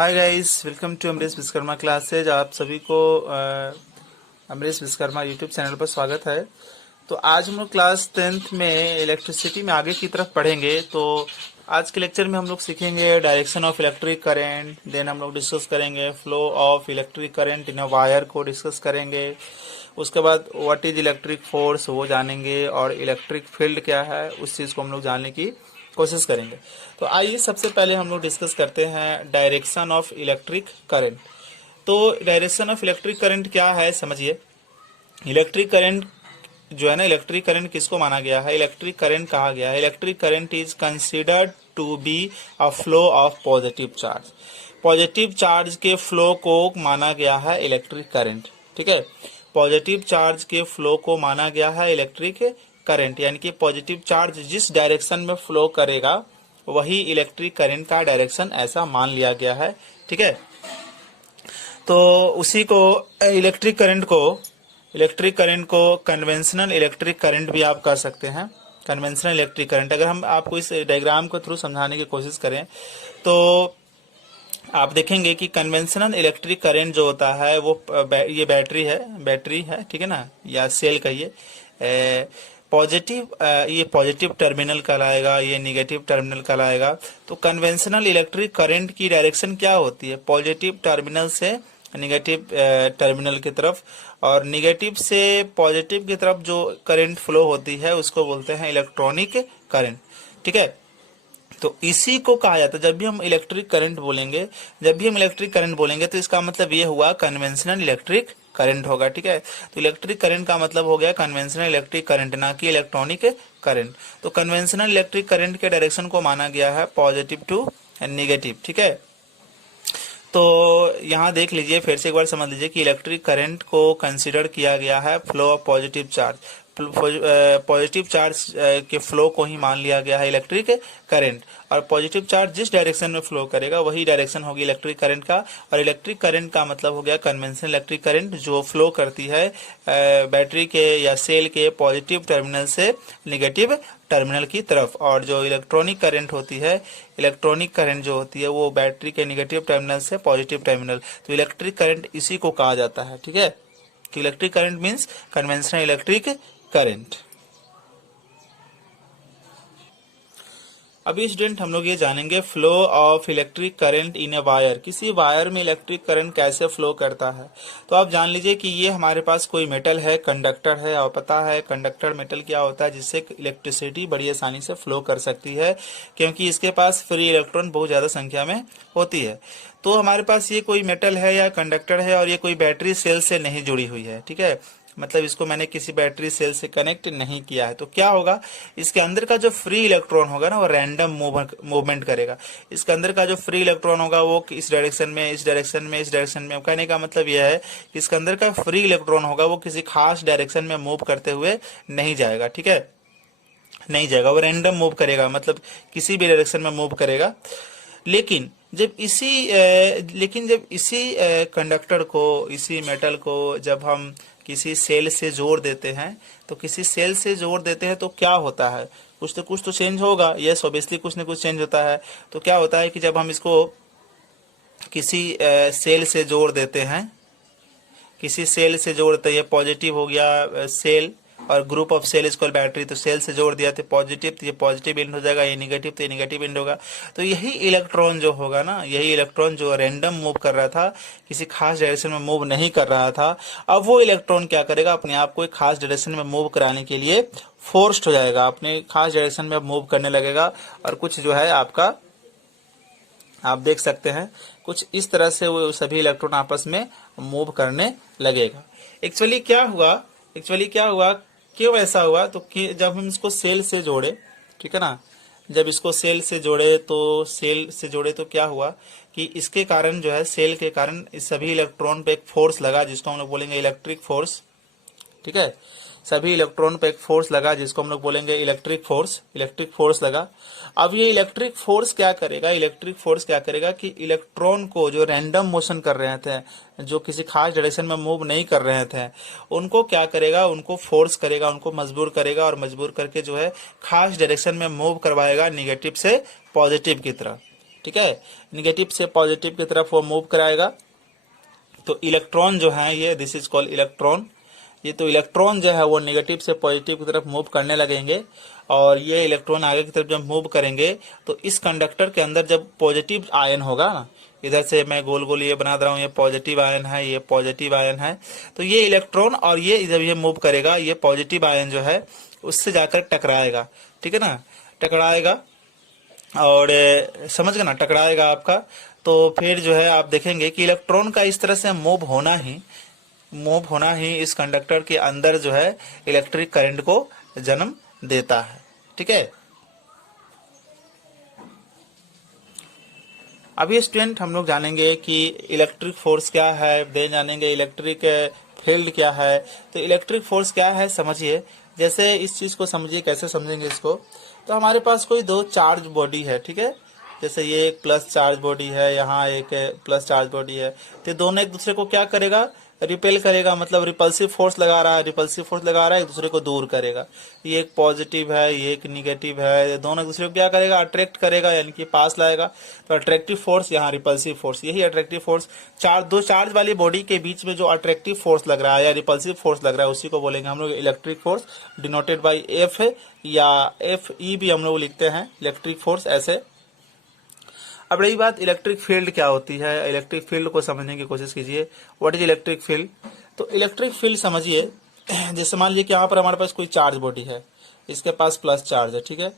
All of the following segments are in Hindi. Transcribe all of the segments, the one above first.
Hi guys, welcome to Amrish Vishwakarma classes. आप सभी को अमरीश विश्वकर्मा यूट्यूब चैनल पर स्वागत है। तो आज हम लोग क्लास 10th में इलेक्ट्रिसिटी में आगे की तरफ पढ़ेंगे। तो आज के लेक्चर में हम लोग सीखेंगे direction of electric current, then हम लोग डिस्कस करेंगे flow of electric current in a wire को डिस्कस करेंगे। उसके बाद व्हाट इज इलेक्ट्रिक फोर्स वो जानेंगे, और इलेक्ट्रिक फील्ड क्या है उस चीज़ को हम लोग जानने की कोशिश करेंगे। तो आइए सबसे पहले हम लोग डिस्कस करते हैं डायरेक्शन ऑफ इलेक्ट्रिक करंट। तो डायरेक्शन ऑफ इलेक्ट्रिक करंट क्या है समझिए। इलेक्ट्रिक करंट जो है ना, इलेक्ट्रिक करंट किसको माना गया है, इलेक्ट्रिक करंट कहा गया है। Electric current is considered to be a flow of positive charge. Positive charge के फ्लो को माना गया है इलेक्ट्रिक करंट। ठीक है, पॉजिटिव चार्ज के फ्लो को माना गया है इलेक्ट्रिक करंट, यानी कि पॉजिटिव चार्ज जिस डायरेक्शन में फ्लो करेगा वही इलेक्ट्रिक करंट का डायरेक्शन, ऐसा मान लिया गया है। ठीक है, तो उसी को इलेक्ट्रिक करंट को कन्वेंशनल इलेक्ट्रिक करंट भी आप कह सकते हैं। कन्वेंशनल इलेक्ट्रिक करंट, अगर हम आपको इस डायग्राम के थ्रू समझाने की कोशिश करें तो आप देखेंगे कि कन्वेंशनल इलेक्ट्रिक करंट जो होता है वो ये बैटरी है, ठीक है ना, या सेल कहिए। ये पॉजिटिव टर्मिनल कहलाएगा, ये निगेटिव टर्मिनल कहलाएगा। तो कन्वेंशनल इलेक्ट्रिक करंट की डायरेक्शन क्या होती है, पॉजिटिव टर्मिनल से निगेटिव टर्मिनल की तरफ, और निगेटिव से पॉजिटिव की तरफ जो करंट फ्लो होती है उसको बोलते हैं इलेक्ट्रॉनिक करंट। ठीक है, तो इसी को कहा जाता है, जब भी हम इलेक्ट्रिक करंट बोलेंगे तो इसका मतलब ये हुआ कन्वेंशनल इलेक्ट्रिक करंट होगा। ठीक है, तो इलेक्ट्रिक करंट का मतलब हो गया कन्वेंशनल इलेक्ट्रिक करंट, ना कि इलेक्ट्रॉनिक करंट। तो कन्वेंशनल इलेक्ट्रिक करंट के डायरेक्शन को माना गया है पॉजिटिव टू निगेटिव। ठीक है, तो यहाँ देख लीजिए, फिर से एक बार समझ लीजिए कि इलेक्ट्रिक करंट को कंसिडर किया गया है flow of positive charge. Positive charge के फ्लो को ही मान लिया गया है इलेक्ट्रिक करंट, और पॉजिटिव चार्ज जिस डायरेक्शन में फ्लो करेगा वही डायरेक्शन होगी इलेक्ट्रिक करंट का। और इलेक्ट्रिक करंट का मतलब हो गया कन्वेंशनल इलेक्ट्रिक करंट, जो फ्लो करती है बैटरी के या सेल के पॉजिटिव टर्मिनल से निगेटिव टर्मिनल की तरफ। और जो इलेक्ट्रॉनिक करंट होती है, इलेक्ट्रॉनिक करंट जो होती है वो बैटरी के निगेटिव टर्मिनल से पॉजिटिव टर्मिनल। तो इलेक्ट्रिक करंट इसी को कहा जाता है। ठीक है, कि electric current means conventional electric current. अभी स्टूडेंट हम लोग ये जानेंगे flow of electric current in a wire. किसी वायर में इलेक्ट्रिक करंट कैसे फ्लो करता है। तो आप जान लीजिए कि ये हमारे पास कोई मेटल है, कंडक्टर है, और पता है कंडक्टर मेटल क्या होता है, जिससे इलेक्ट्रिसिटी बड़ी आसानी से फ्लो कर सकती है, क्योंकि इसके पास फ्री इलेक्ट्रॉन बहुत ज्यादा संख्या में होती है। तो हमारे पास ये कोई मेटल है या कंडक्टर है, और ये कोई बैटरी सेल से नहीं जुड़ी हुई है। ठीक है, मतलब इसको मैंने किसी बैटरी सेल से कनेक्ट नहीं किया है। तो क्या होगा, इसके अंदर का जो फ्री इलेक्ट्रॉन होगा ना वो रैंडम मूवमेंट करेगा। इसके अंदर का जो फ्री इलेक्ट्रॉन होगा वो इस डायरेक्शन में, इस डायरेक्शन में, इस डायरेक्शन में। कहने का मतलब यह है कि इसके अंदर का फ्री इलेक्ट्रॉन होगा वो किसी खास डायरेक्शन में मूव करते हुए नहीं जाएगा। ठीक है, नहीं जाएगा, वो रैंडम मूव करेगा, मतलब किसी भी डायरेक्शन में मूव करेगा। लेकिन जब इसी कंडक्टर को, इसी मेटल को जब हम किसी सेल से जोड़ देते हैं, तो क्या होता है, कुछ तो चेंज होगा। यस, ऑब्वियसली कुछ न कुछ चेंज होता है। तो क्या होता है कि जब हम इसको किसी सेल से जोड़ देते हैं, ये पॉजिटिव हो गया सेल, और group of cell is called battery. तो सेल से जोड़ दिया तो पॉजिटिव, तो ये पॉजिटिव एंड हो जाएगा, ये निगेटिव तो ये निगेटिव एंड होगा। तो यही इलेक्ट्रॉन जो होगा ना, यही इलेक्ट्रॉन जो रैंडम मूव कर रहा था, किसी खास डायरेक्शन में मूव नहीं कर रहा था, अब वो इलेक्ट्रॉन क्या करेगा, अपने आप को एक खास डायरेक्शन में मूव कराने के लिए फोर्स्ड हो जाएगा, अपने खास डायरेक्शन में मूव करने लगेगा। और कुछ जो है आपका, आप देख सकते हैं कुछ इस तरह से वो सभी इलेक्ट्रॉन आपस में मूव करने लगेगा। एक्चुअली क्या हुआ, क्यों ऐसा हुआ, तो कि जब हम इसको सेल से जोड़े, ठीक है ना, जब इसको सेल से जोड़े तो क्या हुआ कि इसके कारण जो है, सेल के कारण इस सभी इलेक्ट्रॉन पे एक फोर्स लगा, जिसको हम लोग बोलेंगे इलेक्ट्रिक फोर्स। ठीक है, सभी इलेक्ट्रॉन पे एक फोर्स लगा जिसको हम लोग बोलेंगे इलेक्ट्रिक फोर्स लगा। अब ये इलेक्ट्रिक फोर्स क्या करेगा कि इलेक्ट्रॉन को जो रैंडम मोशन कर रहे थे, जो किसी खास डायरेक्शन में मूव नहीं कर रहे थे, उनको क्या करेगा, उनको फोर्स करेगा, उनको मजबूर करेगा, और मजबूर करके जो है खास डायरेक्शन में मूव करवाएगा निगेटिव से पॉजिटिव की तरफ। ठीक है, निगेटिव से पॉजिटिव की तरफ वो मूव कराएगा। तो इलेक्ट्रॉन जो है ये दिस इज कॉल्ड इलेक्ट्रॉन। ये तो इलेक्ट्रॉन जो है वो नेगेटिव से पॉजिटिव की तरफ मूव करने लगेंगे, और ये इलेक्ट्रॉन आगे की तरफ जब मूव करेंगे तो इस कंडक्टर के अंदर जब पॉजिटिव आयन होगा ना, इधर से मैं गोल गोल ये बना रहा हूँ, ये पॉजिटिव आयन है, ये पॉजिटिव आयन है, तो ये इलेक्ट्रॉन और ये जब ये मूव करेगा ये पॉजिटिव आयन जो है उससे जाकर टकराएगा, ठीक है ना, टकराएगा। और समझ गए ना, टकराएगा आपका। तो फिर जो है आप देखेंगे कि इलेक्ट्रॉन का इस तरह से मूव होना ही इस कंडक्टर के अंदर जो है इलेक्ट्रिक करंट को जन्म देता है, ठीक है। अभी स्टूडेंट हम लोग जानेंगे कि इलेक्ट्रिक फोर्स क्या है, देन जानेंगे इलेक्ट्रिक फील्ड क्या है। तो इलेक्ट्रिक फोर्स क्या है समझिए, जैसे इस चीज को समझिए, कैसे समझेंगे इसको। तो हमारे पास कोई दो चार्ज बॉडी है, ठीक है, जैसे ये एक प्लस चार्ज बॉडी है, यहाँ एक प्लस चार्ज बॉडी है, तो दोनों एक दूसरे को क्या करेगा, रिपेल करेगा, मतलब रिपल्सिव फोर्स लगा रहा है, एक दूसरे को दूर करेगा। ये एक पॉजिटिव है, ये एक निगेटिव है, दोनों एक दूसरे को क्या करेगा, अट्रैक्ट करेगा, यानी कि पास लाएगा। तो अट्रैक्टिव फोर्स, यहाँ रिपल्सिव फोर्स, यही अट्रैक्टिव फोर्स। दो चार्ज वाली बॉडी के बीच में जो अट्रैक्टिव फोर्स लग रहा है या रिपल्सिव फोर्स लग रहा है उसी को बोलेंगे हम लोग electric force, denoted by F या एफ ई भी हम लोग लिखते हैं इलेक्ट्रिक फोर्स ऐसे। अब रही बात इलेक्ट्रिक फील्ड क्या होती है, इलेक्ट्रिक फील्ड को समझने की कोशिश कीजिए। What is electric field? तो इलेक्ट्रिक फील्ड समझिए, जैसे मान लीजिए कि यहाँ पर हमारे पास कोई चार्ज बॉडी है, इसके पास प्लस चार्ज है, ठीक है,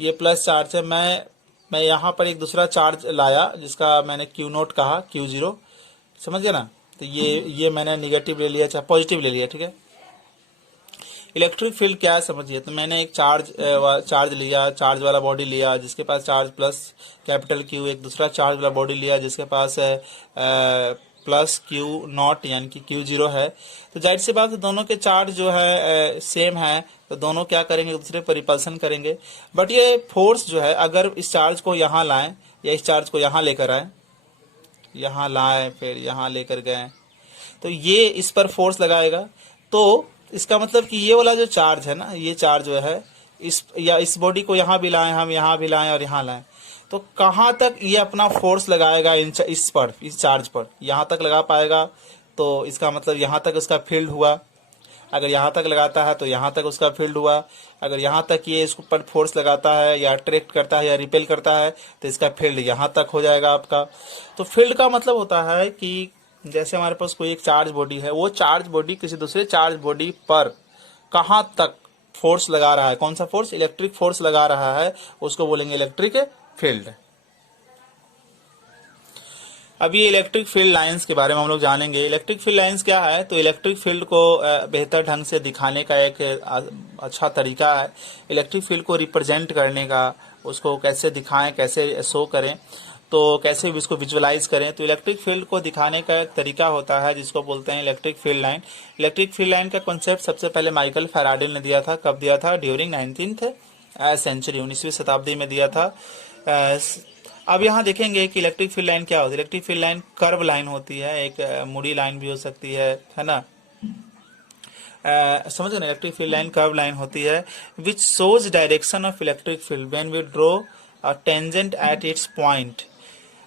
ये प्लस चार्ज है। मैं यहाँ पर एक दूसरा चार्ज लाया जिसका मैंने क्यू नोट कहा, क्यू जीरो, समझ गए ना। तो ये मैंने निगेटिव ले लिया, चाहे पॉजिटिव ले लिया, ठीक है। इलेक्ट्रिक फील्ड क्या है समझिए, तो मैंने एक चार्ज लिया, चार्ज वाला बॉडी लिया जिसके पास चार्ज प्लस कैपिटल क्यू, एक दूसरा चार्ज वाला बॉडी लिया जिसके पास प्लस क्यू नॉट यानी कि क्यू जीरो है। तो जाहिर सी बात है दोनों के चार्ज जो है सेम है, तो दोनों क्या करेंगे, एक दूसरे पर रिपल्सन करेंगे। बट ये फोर्स जो है, अगर इस चार्ज को यहाँ लाएं या इस चार्ज को यहाँ लेकर आए, यहाँ लाए फिर यहाँ लेकर गए, तो ये इस पर फोर्स लगाएगा। तो इसका मतलब कि ये वाला जो चार्ज है ना, ये चार्ज जो है इस बॉडी को यहाँ भी लाएं, हम यहाँ भी लाएं और यहाँ लाएं, तो कहाँ तक ये अपना फोर्स लगाएगा इस चार्ज पर, यहाँ तक लगा पाएगा। तो इसका मतलब यहाँ तक उसका फील्ड हुआ। अगर यहाँ तक लगाता है तो यहाँ तक उसका फील्ड हुआ। अगर यहाँ तक ये इसको पर फोर्स लगाता है या अट्रैक्ट करता है या रिपेल करता है तो इसका फील्ड यहाँ तक हो जाएगा आपका। तो फील्ड का मतलब होता है कि जैसे हमारे पास कोई एक चार्ज बॉडी है, वो चार्ज बॉडी किसी दूसरे चार्ज बॉडी पर कहाँ तक फोर्स लगा रहा है, कौन सा फोर्स, इलेक्ट्रिक फोर्स लगा रहा है, उसको बोलेंगे इलेक्ट्रिक फील्ड। अब ये इलेक्ट्रिक फील्ड लाइंस के बारे में हम लोग जानेंगे। इलेक्ट्रिक फील्ड लाइंस क्या है, तो इलेक्ट्रिक फील्ड को बेहतर ढंग से दिखाने का एक अच्छा तरीका है इलेक्ट्रिक फील्ड को रिप्रेजेंट करने का, उसको कैसे दिखाएं, कैसे शो करें, तो कैसे भी इसको विजुअलाइज करें। तो इलेक्ट्रिक फील्ड को दिखाने का एक तरीका होता है जिसको बोलते हैं electric field line. Electric field line का कॉन्सेप्ट सबसे पहले माइकल फैराडे ने दिया था। कब दिया था? ड्यूरिंग 19th सेंचुरी, 19वीं शताब्दी में दिया था। अब यहाँ देखेंगे कि इलेक्ट्रिक फील्ड लाइन क्या होती है। Electric field line curve line होती है, एक मुड़ी लाइन भी हो सकती है ना, समझ ना। Electric field line curve line होती है which shows direction of electric field when we draw a tangent at its point.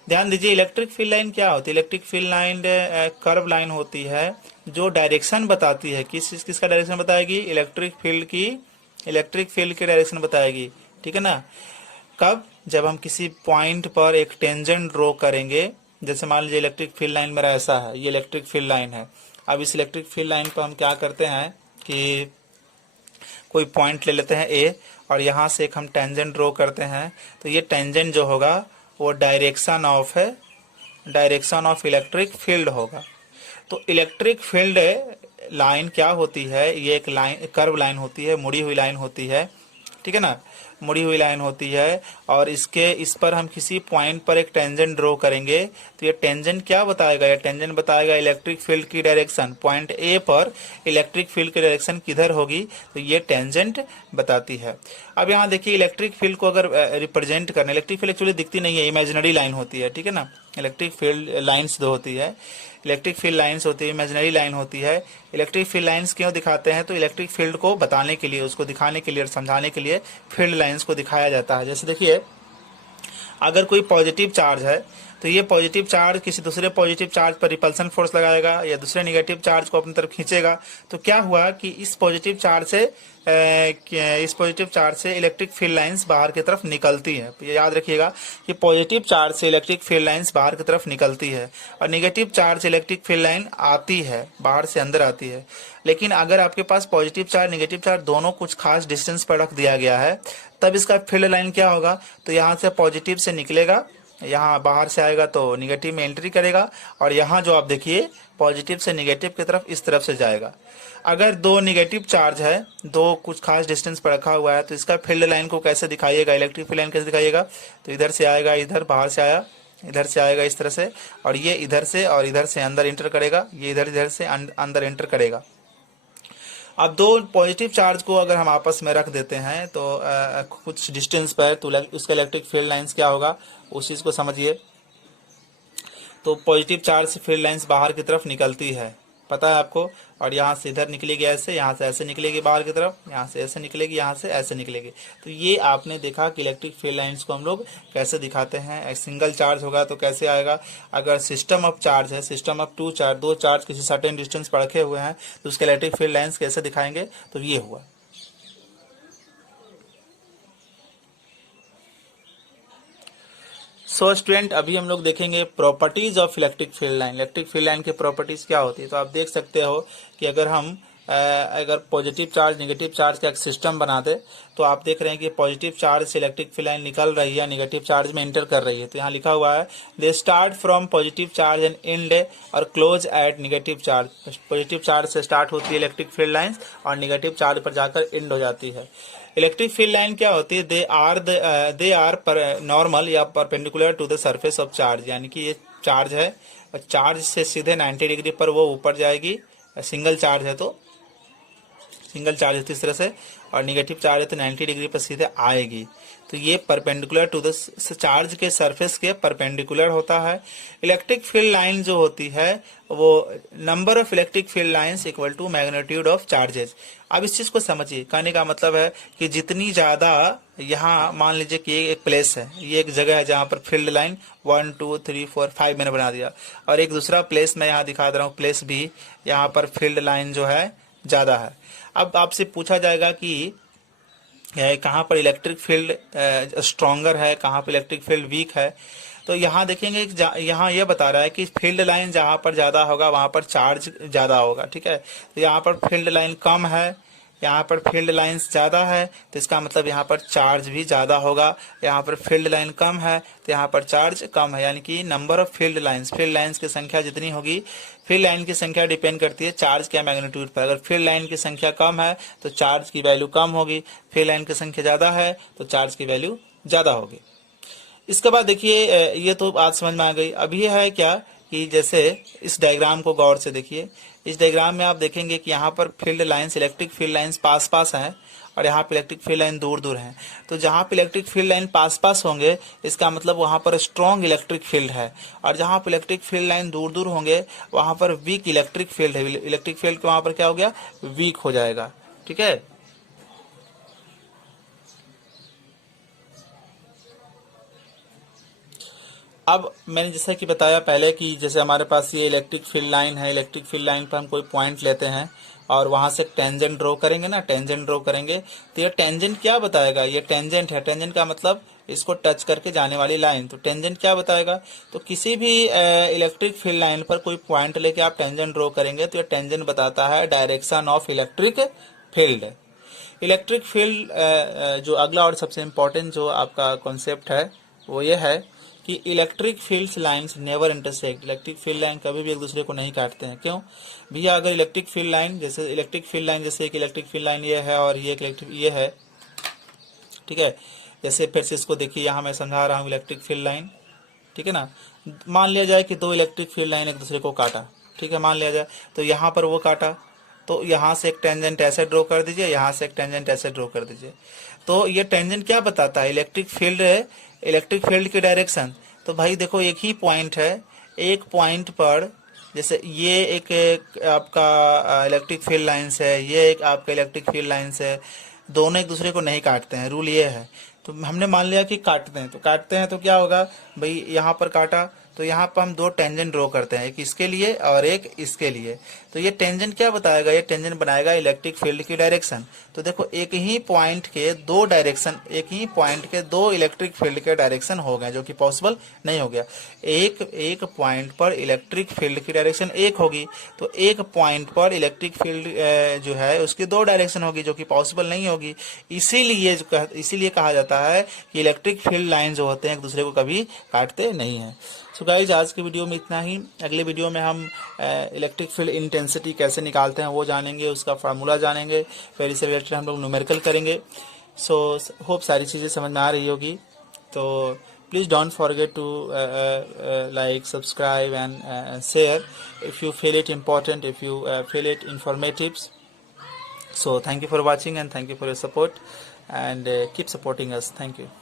ध्यान दीजिए, इलेक्ट्रिक फील्ड लाइन क्या होती है? Electric field line curve line होती है जो डायरेक्शन बताती है। किसका डायरेक्शन बताएगी? इलेक्ट्रिक फील्ड की डायरेक्शन बताएगी, ठीक है ना। कब? जब हम किसी पॉइंट पर एक टेंजेंट ड्रॉ करेंगे। जैसे मान लीजिए इलेक्ट्रिक फील्ड लाइन मेरा ऐसा है, ये इलेक्ट्रिक फील्ड लाइन है। अब इस इलेक्ट्रिक फील्ड लाइन पर हम क्या करते हैं कि कोई पॉइंट ले लेते हैं ए, और यहाँ से एक हम टेंजेंट ड्रॉ करते हैं। तो ये टेंजेंट जो होगा वो डायरेक्शन ऑफ इलेक्ट्रिक फील्ड होगा। तो इलेक्ट्रिक फील्ड लाइन क्या होती है? ये एक लाइन, कर्व लाइन होती है, मुड़ी हुई लाइन होती है, ठीक है ना, मुड़ी हुई लाइन होती है। और इस पर हम किसी पॉइंट पर एक टेंजेंट ड्रॉ करेंगे तो ये टेंजेंट क्या बताएगा? ये टेंजेंट बताएगा इलेक्ट्रिक फील्ड की डायरेक्शन। पॉइंट ए पर इलेक्ट्रिक फील्ड की डायरेक्शन किधर होगी, तो ये टेंजेंट बताती है। अब यहाँ देखिए, इलेक्ट्रिक फील्ड को अगर रिप्रेजेंट करना, इलेक्ट्रिक फील्ड एक्चुअली दिखती नहीं है, इमेजिनरी लाइन होती है, ठीक है ना। इलेक्ट्रिक फील्ड लाइन्स दो होती है, इलेक्ट्रिक फील्ड लाइन्स होती है, इमेजिनरी लाइन होती है। इलेक्ट्रिक फील्ड लाइन्स क्यों दिखाते हैं? तो इलेक्ट्रिक फील्ड को बताने के लिए, उसको दिखाने के लिए और समझाने के लिए फील्ड लाइन्स को दिखाया जाता है। जैसे देखिए, अगर कोई पॉजिटिव चार्ज है तो ये पॉजिटिव चार्ज किसी दूसरे पॉजिटिव चार्ज पर रिपल्सन फोर्स लगाएगा या दूसरे नेगेटिव चार्ज को अपनी तरफ खींचेगा। तो क्या हुआ कि इस पॉजिटिव चार्ज से इलेक्ट्रिक फील्ड लाइंस बाहर की तरफ निकलती है। ये याद रखिएगा कि पॉजिटिव चार्ज से इलेक्ट्रिक फील्ड लाइंस बाहर की तरफ निकलती है और नेगेटिव चार्ज से इलेक्ट्रिक फील्ड लाइन आती है, बाहर से अंदर आती है। लेकिन अगर आपके पास पॉजिटिव चार्ज नेगेटिव चार्ज दोनों कुछ खास डिस्टेंस पर रख दिया गया है, तब इसका फील्ड लाइन क्या होगा, तो यहाँ से पॉजिटिव से निकलेगा, यहाँ बाहर से आएगा तो निगेटिव में एंट्री करेगा और यहाँ जो आप देखिए पॉजिटिव से निगेटिव की तरफ इस तरफ से जाएगा। अगर दो निगेटिव चार्ज है, दो कुछ खास डिस्टेंस पर रखा हुआ है, तो इसका फील्ड लाइन को कैसे दिखाइएगा, इलेक्ट्रिक फील्ड लाइन कैसे दिखाइएगा, तो इधर से आएगा, इधर बाहर से आया, इधर से आएगा इस तरह से, और ये इधर से और इधर से अंदर एंटर करेगा, ये इधर से अंदर एंटर करेगा। अब दो पॉजिटिव चार्ज को अगर हम आपस में रख देते हैं तो कुछ डिस्टेंस पर, तो उसका इलेक्ट्रिक फील्ड लाइंस क्या होगा उस चीज को समझिए। तो पॉजिटिव चार्ज से फील्ड लाइंस बाहर की तरफ निकलती है, पता है आपको, और यहाँ से इधर निकलेगी ऐसे, यहाँ से ऐसे निकलेगी बाहर की तरफ, यहाँ से ऐसे निकलेगी, यहाँ से ऐसे निकलेगी। तो ये आपने देखा कि इलेक्ट्रिक फील्ड लाइंस को हम लोग कैसे दिखाते हैं। सिंगल चार्ज होगा तो कैसे आएगा, अगर सिस्टम ऑफ चार्ज है, सिस्टम ऑफ टू चार्ज, दो चार्ज किसी सर्टेन डिस्टेंस पर रखे हुए हैं, तो उसके इलेक्ट्रिक फील्ड लाइंस कैसे दिखाएंगे, तो ये हुआ। सो स्टूडेंट, अभी हम लोग देखेंगे properties of electric field line. Electric field line की प्रॉपर्टीज क्या होती है, तो आप देख सकते हो कि अगर पॉजिटिव चार्ज नेगेटिव चार्ज का एक सिस्टम बना दे, तो आप देख रहे हैं कि पॉजिटिव चार्ज से इलेक्ट्रिक फील्ड लाइन निकल रही है, नेगेटिव चार्ज में एंटर कर रही है। तो यहाँ लिखा हुआ है they start from positive charge end end और close at negative charge. Positive charge से स्टार्ट होती है इलेक्ट्रिक फील्ड लाइंस और नेगेटिव चार्ज पर जाकर एंड हो जाती है। इलेक्ट्रिक फील्ड लाइन क्या होती है, दे आर नॉर्मल या perpendicular to the surface of charge, यानी कि ये चार्ज है, चार्ज से सीधे 90 डिग्री पर वो ऊपर जाएगी। सिंगल चार्ज है तो सिंगल चार्ज है इस तरह से, और नेगेटिव चार्ज है तो 90 डिग्री पर सीधे आएगी। तो ये परपेंडिकुलर टू द चार्ज के सरफेस के परपेंडिकुलर होता है। इलेक्ट्रिक फील्ड लाइन जो होती है वो number of electric field lines equal to magnitude of charges. अब इस चीज को समझिए, कहने का मतलब है कि जितनी ज्यादा, यहाँ मान लीजिए कि ये एक प्लेस है, ये एक जगह है जहां पर फील्ड लाइन 1 2 3 4 5 मैंने बना दिया, और एक दूसरा प्लेस मैं यहाँ दिखा दे रहा हूँ, प्लेस भी, यहाँ पर फील्ड लाइन जो है ज्यादा है। अब आपसे पूछा जाएगा कि कहाँ पर इलेक्ट्रिक फील्ड स्ट्रॉन्गर है, कहाँ पर इलेक्ट्रिक फील्ड वीक है। तो यहाँ देखेंगे, यहाँ यह बता रहा है कि फील्ड लाइन जहाँ पर ज्यादा होगा वहां पर चार्ज ज्यादा होगा, ठीक है। तो यहाँ पर फील्ड लाइन कम है, यहाँ पर फील्ड लाइंस ज्यादा है, तो इसका मतलब यहाँ पर चार्ज भी ज्यादा होगा। यहाँ पर फील्ड लाइन कम है तो यहाँ पर चार्ज कम है, यानी कि नंबर ऑफ फील्ड लाइंस की संख्या जितनी होगी, फील्ड लाइन की संख्या डिपेंड करती है चार्ज के मैग्नीट्यूड पर। अगर फील्ड लाइन की संख्या कम है तो चार्ज की वैल्यू कम होगी, फील्ड लाइन की संख्या ज्यादा है तो चार्ज की वैल्यू ज्यादा होगी। इसके बाद देखिए, ये तो बात समझ में आ गई। अब ये है क्या कि जैसे इस डायग्राम को गौर से देखिए, इस डायग्राम में आप देखेंगे कि यहाँ पर field lines, electric field lines पास पास हैं और यहाँ पे इलेक्ट्रिक फील्ड लाइन दूर दूर हैं। तो जहाँ पे इलेक्ट्रिक फील्ड लाइन पास पास होंगे इसका मतलब वहाँ पर स्ट्रॉन्ग इलेक्ट्रिक फील्ड है, और जहाँ पे इलेक्ट्रिक फील्ड लाइन दूर दूर होंगे वहाँ पर वीक इलेक्ट्रिक फील्ड है। इलेक्ट्रिक फील्ड वहाँ पर क्या हो गया, वीक हो जाएगा, ठीक है। अब मैंने जैसा कि बताया पहले कि जैसे हमारे पास ये इलेक्ट्रिक फील्ड लाइन है, इलेक्ट्रिक फील्ड लाइन पर हम कोई पॉइंट लेते हैं और वहां से टेंजेंट ड्रॉ करेंगे ना, टेंजेंट ड्रॉ करेंगे, तो ये टेंजेंट क्या बताएगा, ये टेंजेंट है। टेंजेंट का मतलब इसको टच करके जाने वाली लाइन, तो टेंजेंट क्या बताएगा, तो किसी भी इलेक्ट्रिक फील्ड लाइन पर कोई पॉइंट लेके आप टेंजेंट ड्रॉ करेंगे तो ये टेंजेंट बताता है direction of electric field. Electric field जो अगला और सबसे इम्पोर्टेंट जो आपका कॉन्सेप्ट है वो ये है कि electric field lines never intersect. Electric field line कभी भी एक दूसरे को नहीं काटते हैं। क्यों भैया, अगर इलेक्ट्रिक फील्ड लाइन जैसे एक इलेक्ट्रिक फील्ड लाइन ये है और ये एक इलेक्ट्रिक ये है, ठीक है। जैसे फिर से इसको देखिए, यहाँ मैं समझा रहा हूँ इलेक्ट्रिक फील्ड लाइन, ठीक है ना। मान लिया जाए कि दो इलेक्ट्रिक फील्ड लाइन एक दूसरे को काटा, ठीक है, मान लिया जाए, तो यहाँ पर वो काटा, तो यहाँ से एक टेंजेंट ऐसे ड्रॉ कर दीजिए, यहाँ से एक टेंजेंट ऐसे ड्रॉ कर दीजिए। तो ये टेंजेंट क्या बताता है, इलेक्ट्रिक फील्ड की डायरेक्शन। तो भाई देखो, एक ही पॉइंट है, एक पॉइंट पर जैसे ये एक आपका इलेक्ट्रिक फील्ड लाइंस है, ये एक आपका इलेक्ट्रिक फील्ड लाइंस है, दोनों एक दूसरे को नहीं काटते हैं, रूल ये है। तो हमने मान लिया कि काटते हैं, तो काटते हैं तो क्या होगा भाई, यहाँ पर काटा तो यहाँ पर हम दो टेंजेंट ड्रॉ करते हैं, एक इसके लिए और एक इसके लिए। तो ये टेंजेंट क्या बताएगा, ये टेंजेंट बनाएगा इलेक्ट्रिक फील्ड की डायरेक्शन। तो देखो एक ही पॉइंट के दो डायरेक्शन, एक ही पॉइंट के दो इलेक्ट्रिक फील्ड के डायरेक्शन हो गए, जो कि पॉसिबल नहीं हो गया। एक पॉइंट पर इलेक्ट्रिक फील्ड की डायरेक्शन एक होगी, तो एक पॉइंट पर इलेक्ट्रिक फील्ड जो है उसकी दो डायरेक्शन होगी, जो कि पॉसिबल नहीं होगी। इसीलिए कहा जाता है कि इलेक्ट्रिक फील्ड लाइन जो होते हैं एक दूसरे को कभी काटते नहीं है। सो गाइज, आज की वीडियो में इतना ही। अगले वीडियो में हम इलेक्ट्रिक फील्ड इंटेंसिटी कैसे निकालते हैं वो जानेंगे, उसका फार्मूला जानेंगे, फिर इससे रिलेटेड हम लोग न्यूमेरिकल करेंगे। सो होप सारी चीज़ें समझ में आ रही होगी। तो please don't forget to like, subscribe and share if you feel it important, if you feel it informative. So thank you for watching and thank you for your support, and keep supporting us. Thank you.